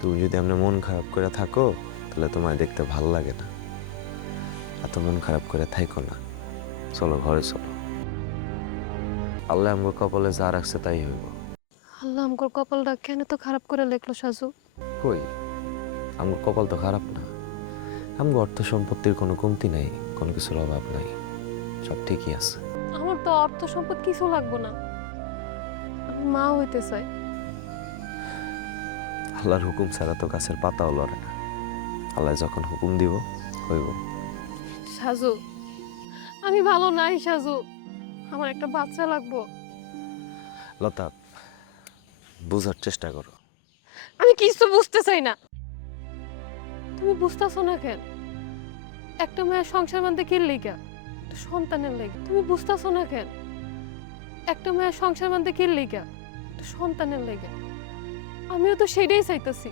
তুমি যদি এমনি মন খারাপ করে থাকো তাহলে তোমায় দেখতে ভালো লাগে না। এত মন খারাপ করে থাইকো না। চলো ঘরে চলো। আল্লাহ আমার কপালে যা রাখছে তাই হইব। আল্লাহ আমার কপালটা কেন তো খারাপ করে লেখলো সাজু? কই? আমার কপাল তো খারাপ না। আমার অর্থ সম্পত্তির কোনো কমতি নাই কোনো কিছুর অভাব নাই। সব ঠিকই আছে। আমার তো অর্থ সম্পদ কিছু লাগবো না। মা হইতে চাই। আল্লাহর হুকুম ছাড়া তো গাছের পাতাও লড়ে না। আল্লাহ যখন হুকুম দিব হইব। সাজু আমি ভালো নাই সাজু। আমার একটা বাচ্চা লাগবো। লতা বুঝার চেষ্টা করো। আমি কিছু বুঝতে চাই না। তুমি বুঝতেছো না কেন? একটা মেয়ের সংসার বান্ধে কি লেগা? সন্তানের লেগে। তুমি বুঝতেছো না কেন? একটা মেয়ের সংসার বান্ধে কি লেগা? সন্তানের লেগে। আমিও তো সেটাই চাইতেছি।